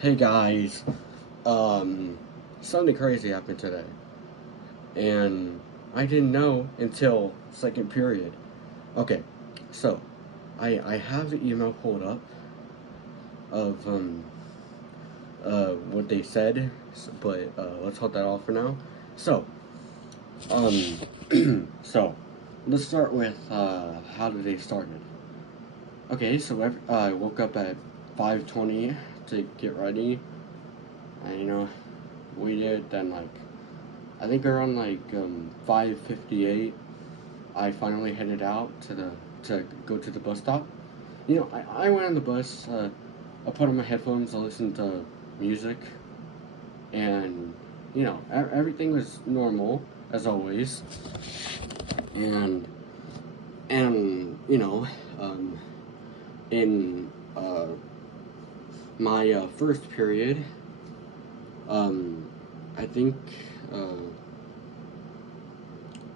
Hey guys, um, something crazy happened today, and I didn't know until second period. Okay, so I have the email pulled up of what they said, but let's hold that off for now. So so let's start with how the day started. Okay, so I woke up at 5:20 to get ready, and waited. Then I think around 5:58, I finally headed out to go to the bus stop. I went on the bus. I put on my headphones. I listened to music, and everything was normal as always. And and in my first period, I think uh,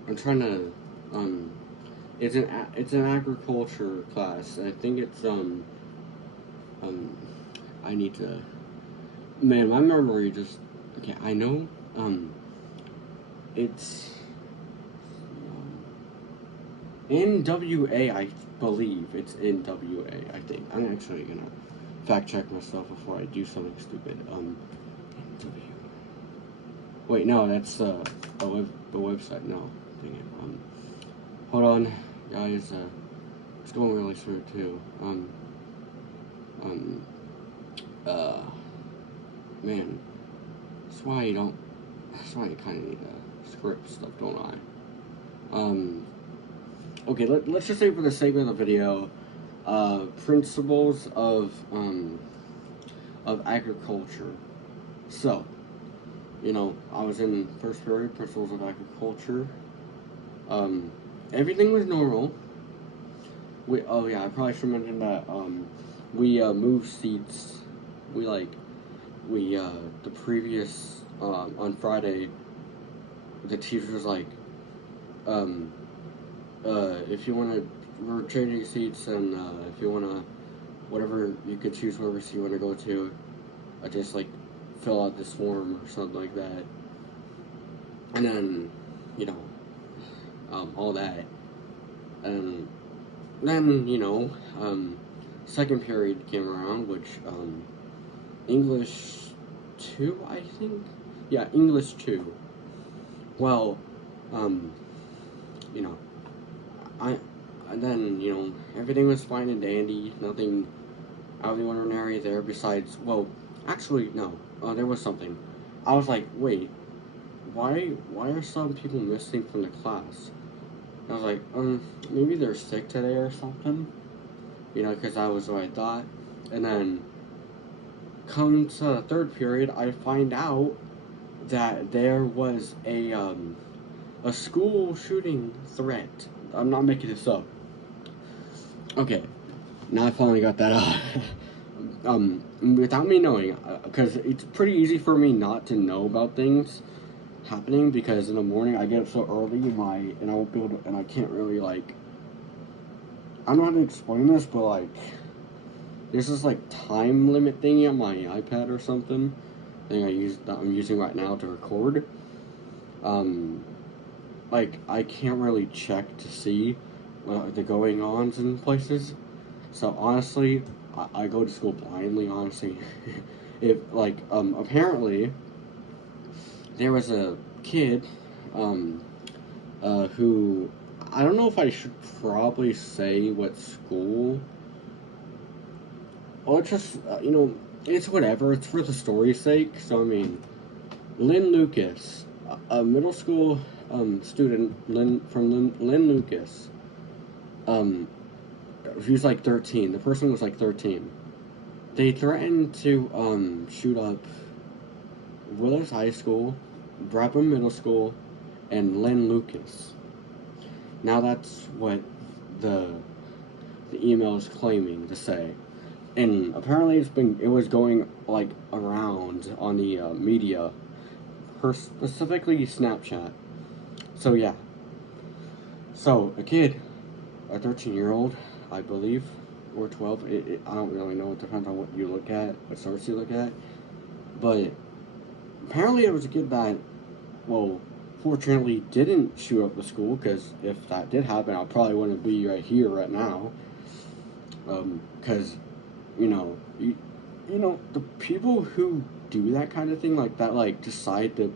I'm trying to um, it's an agriculture class. I think it's um I need to, man, my memory just, okay, I know it's NWA, I believe it's NWA. I think I'm actually gonna fact check myself before I do something stupid. Wait, no, that's the website. No, dang it. Hold on, guys. It's going really smooth too. Um, uh, man, that's why you don't. That's why you kind of need to script stuff, don't I? Okay. Let's just say for the sake of the video, principles of agriculture. So, I was in first period, principles of agriculture. Um, Everything was normal. Oh yeah, I probably should mention that. We moved seats. We like we the previous on Friday, the teacher was like, um, if you want to, we're changing seats, and if you want to, whatever, you could choose whatever seat you want to go to. I just like fill out this form or something like that, and then you know all that, and then second period came around, which English 2, I think. Yeah, English 2. Well, um, you know, I and then everything was fine and dandy. Nothing out of the ordinary there. Besides, well, actually no. There was something. I was like, wait, why are some people missing from the class? And I was like, maybe they're sick today or something. Because that was what I thought. And then come to the third period, I find out that there was a school shooting threat. I'm not making this up. Okay, now I finally got that out. Without me knowing, because it's pretty easy for me not to know about things happening, because in the morning I get up so early and I won't be able to, and I can't really I don't know how to explain this, but there's this time limit thingy on my iPad or something. That I'm using right now to record. Um, I can't really check to see the going ons in places. So honestly, I go to school blindly. Honestly, if apparently there was a kid, um, who, I don't know if I should probably say what school. Well, it's just it's whatever. It's for the story's sake. So I mean, Lynn Lucas, a middle school student, Lynn Lucas. Um, he was like 13. The person was like 13. They threatened to shoot up Willis High School, Brabham Middle School, and Lynn Lucas. Now that's what the the email is claiming to say, and apparently it was going around on the media, specifically Snapchat. So yeah, so a 13-year-old, I believe, or 12. I don't really know. It depends on what you look at, what source you look at. But apparently, it was a kid that, well, fortunately didn't shoot up the school. Because if that did happen, I probably wouldn't be right here right now. Because you know, the people who do that kind of thing, like that, like decide to,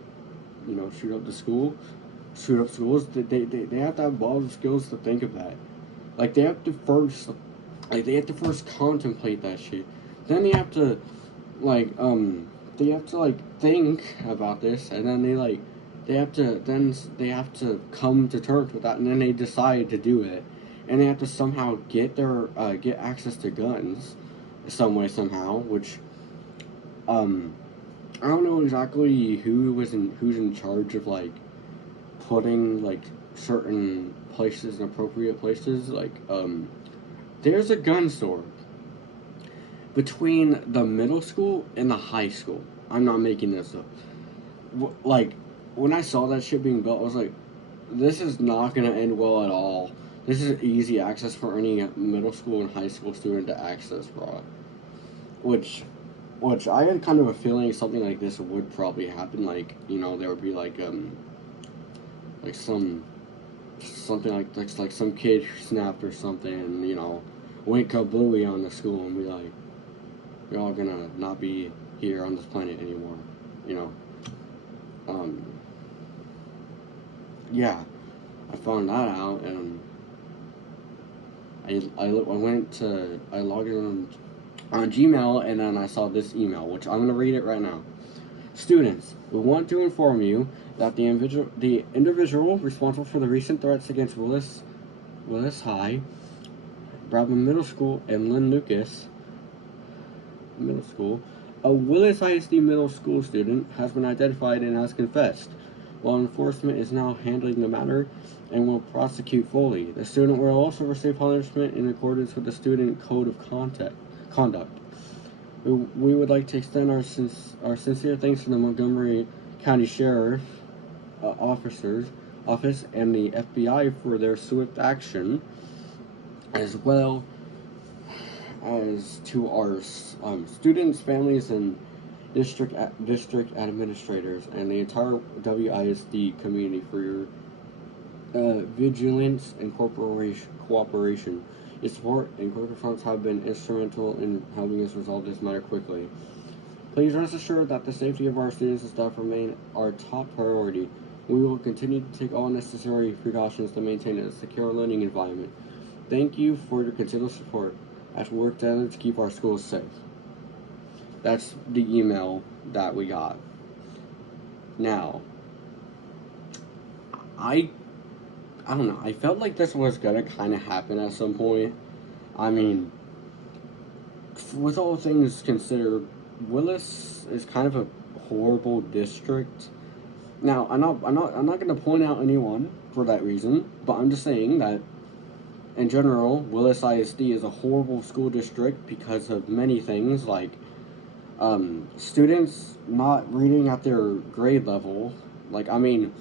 shoot up the school, shoot up schools. They have to have all the skills to think of that. Like they have to first contemplate that shit. Then like they have to like think about this, and then they have to come to terms with that, and then they decide to do it, and they have to somehow get access to guns, some way somehow, which um I don't know exactly who's in charge of like putting like certain places in appropriate places. Like there's a gun store between the middle school and the high school. I'm not making this up. Like when I saw that shit being built, I was like, this is not gonna end well at all. This is easy access for any middle school and high school student to access, bro. Which I had kind of a feeling something like this would probably happen. Like, there would be like something like some kid who snapped or something, and went kablooey on the school and be like, "You're all gonna not be here on this planet anymore," you know. Um, yeah, I found that out, and I logged in on Gmail, and then I saw this email, which I'm gonna read it right now. Students, we want to inform you that the individual responsible for the recent threats against Willis High, Brabham Middle School, and Lynn Lucas Middle School, a Willis ISD Middle School student, has been identified and has confessed. Law enforcement is now handling the matter and will prosecute fully. The student will also receive punishment in accordance with the Student Code of Conduct. We would like to extend our sincere thanks to the Montgomery County Sheriff Office and the FBI for their swift action, as well as to our students, families, and district administrators, and the entire WISD community for your vigilance and cooperation. Your support and corporate funds have been instrumental in helping us resolve this matter quickly. Please rest assured that the safety of our students and staff remain our top priority. We will continue to take all necessary precautions to maintain a secure learning environment. Thank you for your continued support as we work together to keep our schools safe. That's the email that we got. Now, I don't know. I felt like this was gonna kind of happen at some point. I mean, with all things considered, Willis is kind of a horrible district. Now, I'm not gonna point out anyone for that reason, but I'm just saying that in general, Willis ISD is a horrible school district because of many things, like students not reading at their grade level. Like, I mean,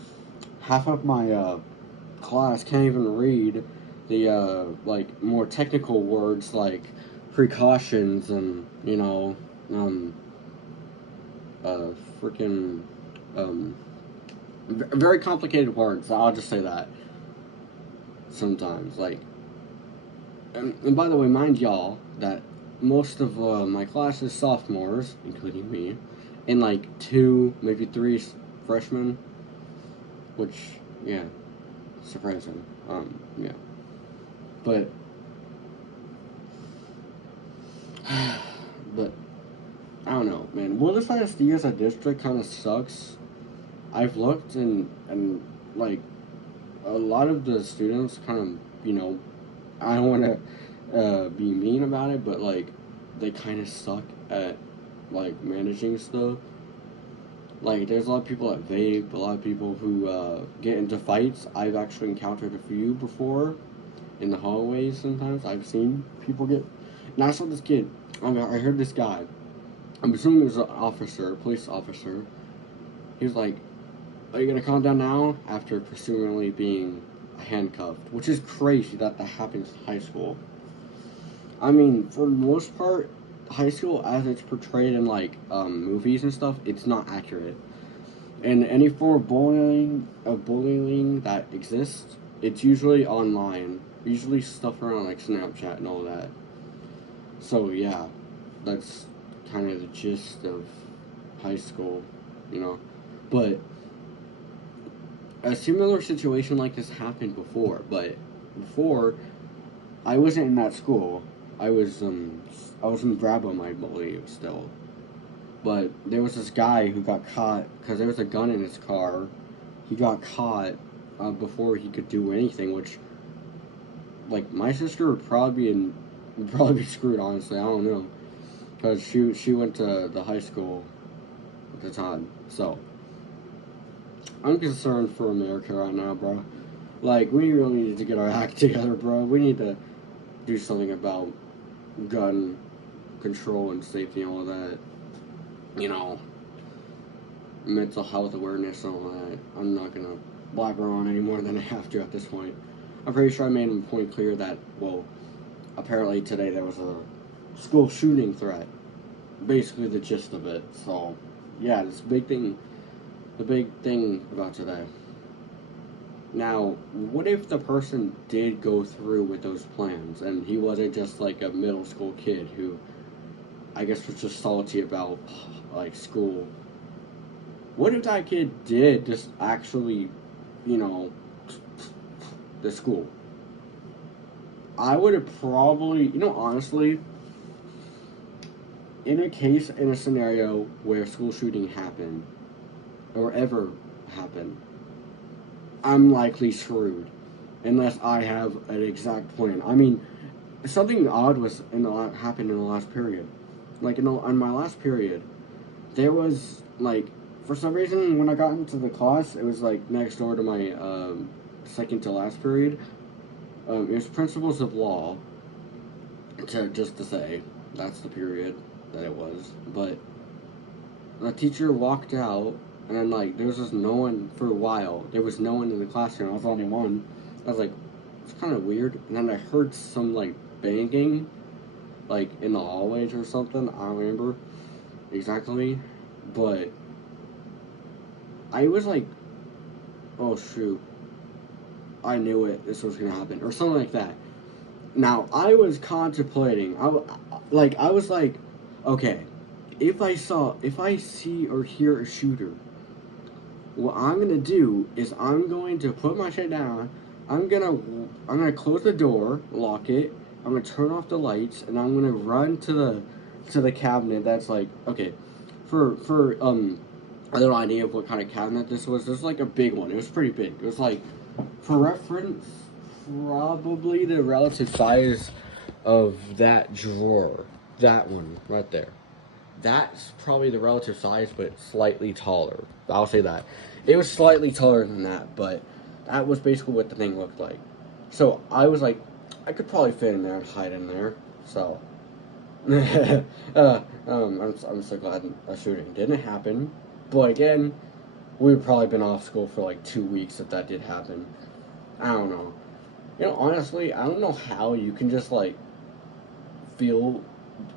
half of my class can't even read the like more technical words like precautions and freaking very complicated words. I'll just say that sometimes. Like, and by the way, mind y'all that most of my class is sophomores, including me, and like 2, maybe 3 freshmen, which, yeah, surprising. Yeah. But but I don't know, man. Willis ISD as a district kind of sucks. I've looked, and like a lot of the students kind of, I don't want to be mean about it, but like they kind of suck at like managing stuff. Like, there's a lot of people that vape, a lot of people who get into fights. I've actually encountered a few before in the hallways sometimes. I've seen people get... And I saw this kid. I heard this guy. I'm assuming it was an officer, a police officer. He was like, "Are you going to calm down now?" After presumably being handcuffed. Which is crazy that happens in high school. I mean, for the most part, high school as it's portrayed in like movies and stuff, it's not accurate. And any form of bullying that exists, it's usually online. Usually stuff around like Snapchat and all that. So yeah, that's kind of the gist of high school, you know. But a similar situation like this happened before, but before I wasn't in that school. I was I was in Brabham, I believe, still. But there was this guy who got caught because there was a gun in his car. He got caught before he could do anything, which like my sister would probably be screwed. Honestly, I don't know because she went to the high school at the time. So I'm concerned for America right now, bro. Like we really need to get our act together, bro. We need to do something about gun control and safety and all that. You know, mental health awareness and all that. I'm not gonna blabber on any more than I have to at this point. I'm pretty sure I made a point clear that, well, apparently today there was a school shooting threat. Basically the gist of it. So, yeah, this big thing, the big thing about today. Now, what if the person did go through with those plans and he wasn't just like a middle school kid who I guess was just salty about like school? What if that kid did just actually, you know, the school? I would have probably, honestly, in a scenario where school shooting happened, or ever happened, I'm likely screwed. Unless I have an exact plan. I mean, something odd was happened in the last period. Like, in my last period, there was, like, for some reason, when I got into the class, it was, like, next door to my second to last period. It was principles of law, just to say, that's the period that it was. But the teacher walked out, and then, like, there was just no one for a while. There was no one in the classroom. I was the only one. I was like, it's kind of weird. And then I heard some, like, banging, like, in the hallways or something. I don't remember exactly. But I was like, oh, shoot. I knew it. This was going to happen. Or something like that. Now, I was contemplating. I was like, okay, if I see or hear a shooter, what I'm gonna do is I'm going to put my shit down. I'm gonna close the door, lock it. I'm gonna turn off the lights, and I'm gonna run to the cabinet. That's like, okay, for a little idea of what kind of cabinet this was. This was like a big one. It was pretty big. It was like, for reference, probably the relative size of that drawer. That one right there. That's probably the relative size, but slightly taller. I'll say that. It was slightly taller than that, but that was basically what the thing looked like. So I was like, I could probably fit in there and hide in there. So, I'm so glad a shooting didn't happen. But again, we would probably been off school for like 2 weeks if that did happen. I don't know. Honestly, I don't know how you can just like feel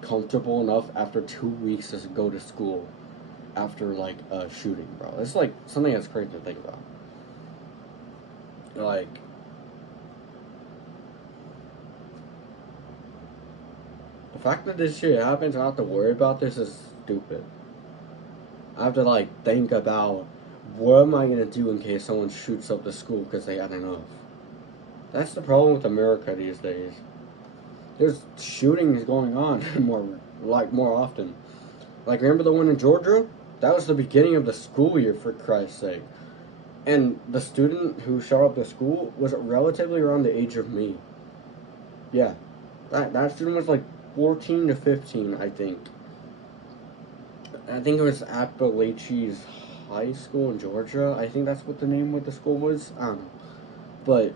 comfortable enough after 2 weeks to go to school after like a shooting, bro. It's like something that's crazy to think about. Like, the fact that this shit happens, I have to worry about this is stupid. I have to like think about what am I gonna do in case someone shoots up the school because they had enough. That's the problem with America these days. There's shootings going on more often. Like, remember the one in Georgia? That was the beginning of the school year, for Christ's sake. And the student who shot up the school was relatively around the age of me. Yeah, that student was like 14 to 15, I think. I think it was Appalachia's High School in Georgia. I think that's what the name of the school was. I don't know. But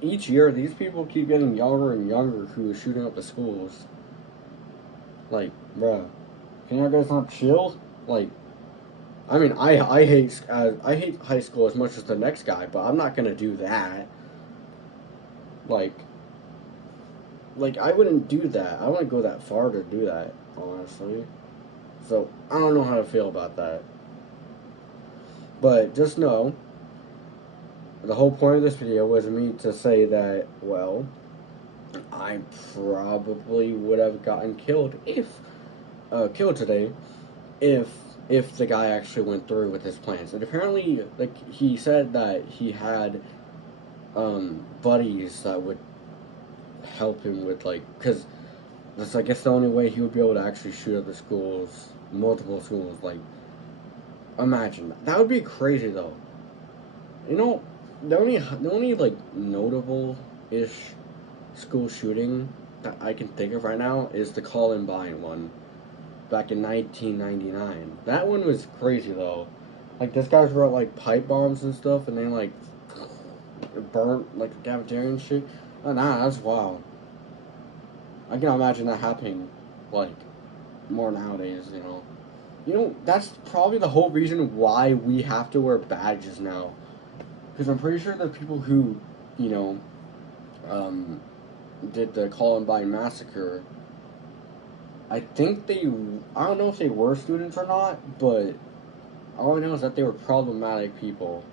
each year, these people keep getting younger and younger who are shooting up the schools. Like, bruh, can you guys not chill? Like, I mean, I hate high school as much as the next guy, but I'm not gonna do that. Like, like, I wouldn't do that. I wouldn't go that far to do that, honestly. So, I don't know how to feel about that. But just know, the whole point of this video was me to say that, well, I probably would have gotten killed today if the guy actually went through with his plans. And apparently, like, he said that he had buddies that would help him with, like, because that's, I guess, the only way he would be able to actually shoot at the schools, multiple schools. Like, imagine that. That would be crazy, though. You know, the only like notable ish school shooting that I can think of right now is the Columbine one back in 1999. That one was crazy, though. Like, this guys wrote like pipe bombs and stuff, and they like burnt like the cafeteria and shit. Oh, nah, that's wild. I can imagine that happening like more nowadays. That's probably the whole reason why we have to wear badges now. Because I'm pretty sure the people who, you know, did the Columbine massacre, I don't know if they were students or not, but all I know is that they were problematic people.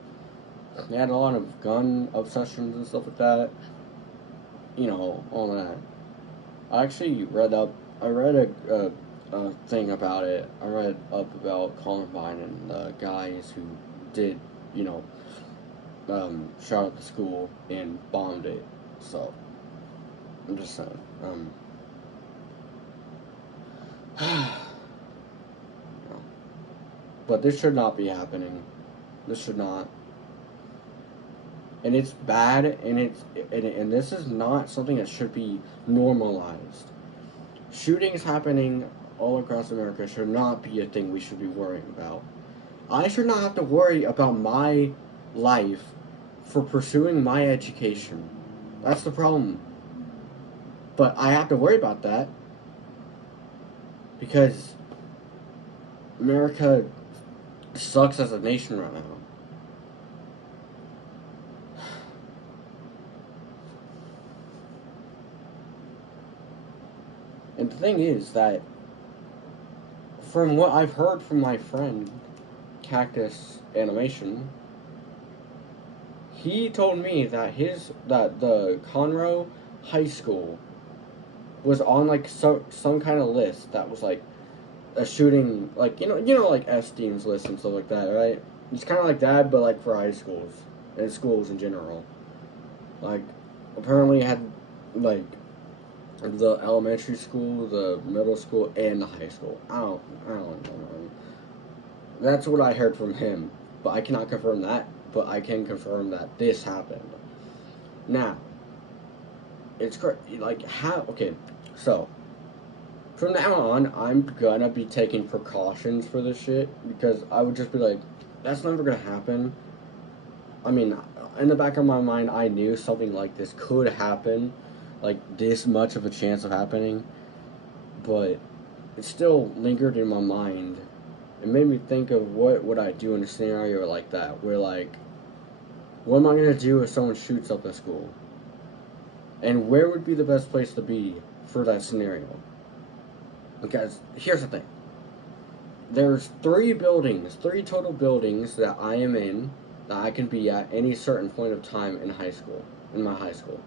They had a lot of gun obsessions and stuff like that. All that. I read a thing about it. I read up about Columbine and the guys who did, you know, shot at the school and bombed it. So, I'm just saying. But this should not be happening. This should not. And it's bad, and this is not something that should be normalized. Shootings happening all across America should not be a thing we should be worrying about. I should not have to worry about my life for pursuing my education. That's the problem. But I have to worry about that because America sucks as a nation right now. And the thing is that, from what I've heard from my friend, Cactus Animation, he told me that the Conroe High School was on like some kind of list that was like a shooting, like like Epstein's list and stuff like that, right? It's kind of like that, but like for high schools and schools in general. Like, apparently it had like the elementary school, the middle school, and the high school. I don't know. That's what I heard from him, but I cannot confirm that. But I can confirm that this happened. Now, it's like how? Okay, so from now on, I'm gonna be taking precautions for this shit because I would just be like, that's never gonna happen. I mean, in the back of my mind, I knew something like this could happen, like this much of a chance of happening, but it still lingered in my mind. It made me think of what would I do in a scenario like that, where like, what am I gonna do if someone shoots up the school? And where would be the best place to be for that scenario? Because here's the thing. There's three total buildings that I am in, that I can be at any certain point of time in my high school.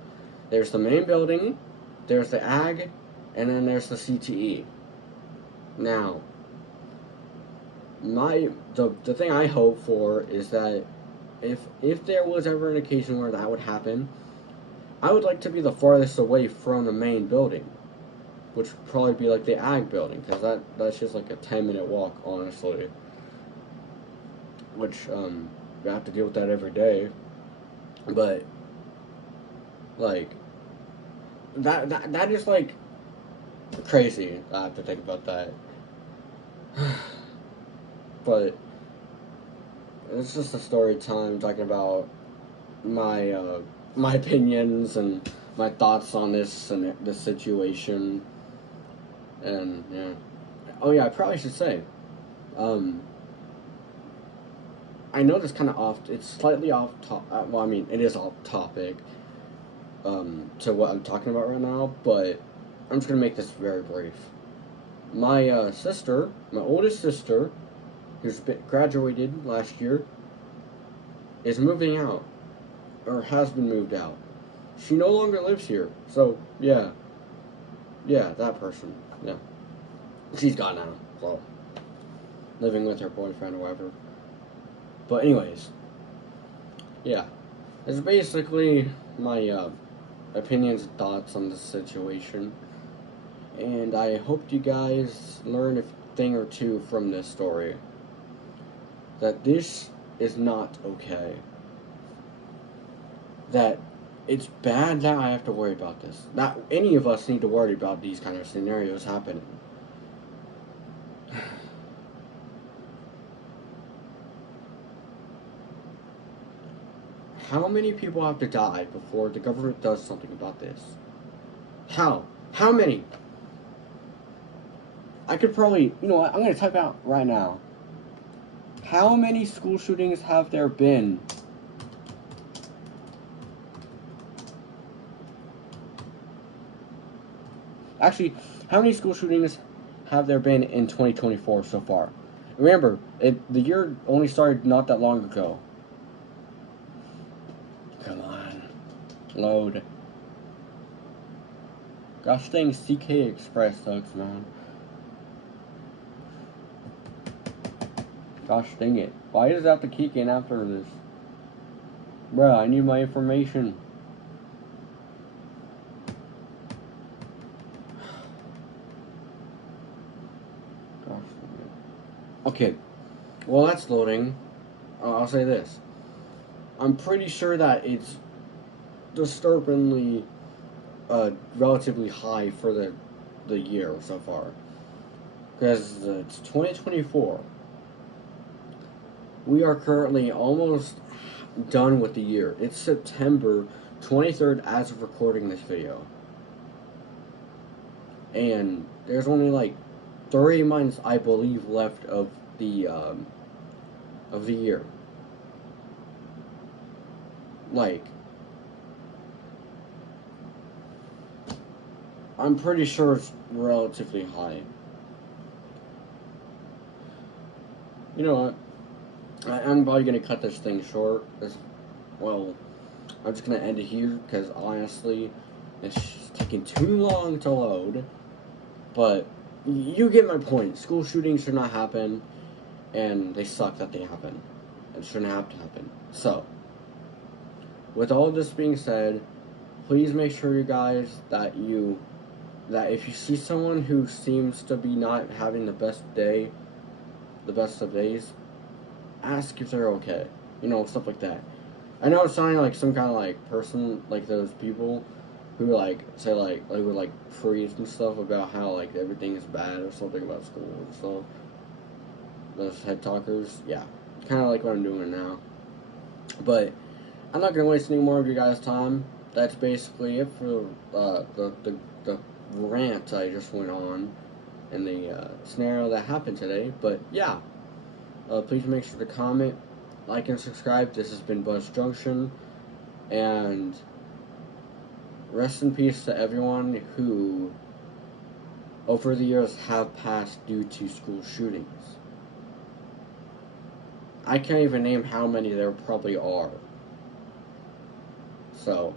There's the main building, there's the ag, and then there's the CTE. Now, the thing I hope for is that if there was ever an occasion where that would happen, I would like to be the farthest away from the main building, which would probably be like the ag building, because that's just like a 10-minute walk, honestly. Which you have to deal with that every day, but like that is like crazy. I have to think about that. But it's just a story time talking about my opinions and my thoughts on this and this situation. And yeah. Oh yeah, I probably should say, I know this kind of it's slightly off top. Well, I mean, it is off topic, to what I'm talking about right now, but I'm just gonna make this very brief. My sister, my oldest sister, who's graduated last year, is moving out, or has been moved out. She no longer lives here, so yeah, that person, yeah, she's gone now, so living with her boyfriend or whatever. But anyways, yeah, it's basically my opinions and thoughts on this situation, and I hope you guys learn a thing or two from this story. That this is not okay. That it's bad that I have to worry about this. Not any of us need to worry about these kind of scenarios happening. How many people have to die before the government does something about this? How? How many? I could probably, you know what, I'm going to type out right now. How many school shootings have there been? Actually, how many school shootings have there been in 2024 so far? Remember, the year only started not that long ago. Come on. Load. Gosh dang, CK Express sucks, man. Gosh dang it. Why does it have to kick in after this? Bruh, I need my information. Gosh dang it. Okay. Well, that's loading. I'll say this. I'm pretty sure that it's disturbingly relatively high for the year so far. Because it's 2024. We are currently almost done with the year. It's September 23rd as of recording this video. And there's only like 3 months, I believe, left of the year. Like, I'm pretty sure it's relatively high. You know what? I'm probably gonna cut this thing short. Well, I'm just gonna end it here because honestly, it's taking too long to load. But you get my point. School shootings should not happen, and they suck that they happen. It shouldn't have to happen. So, with all this being said, please make sure, you guys, that if you see someone who seems to be not having the best day, the best of days, ask if they're okay. You know, stuff like that. I know it's sounding like some kind of like person, like those people who like say like would like preach and stuff about how like everything is bad or something about school and stuff. Those head talkers, yeah, kind of like what I'm doing now. But I'm not gonna waste any more of your guys' time. That's basically it for the rant I just went on and the scenario that happened today. But yeah, please make sure to comment, like, and subscribe. This has been Buzz Junction, and rest in peace to everyone who over the years have passed due to school shootings. I can't even name how many there probably are. So,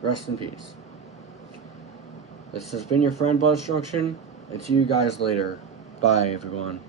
rest in peace. This has been your friend Buzz Junction, and see you guys later. Bye, everyone.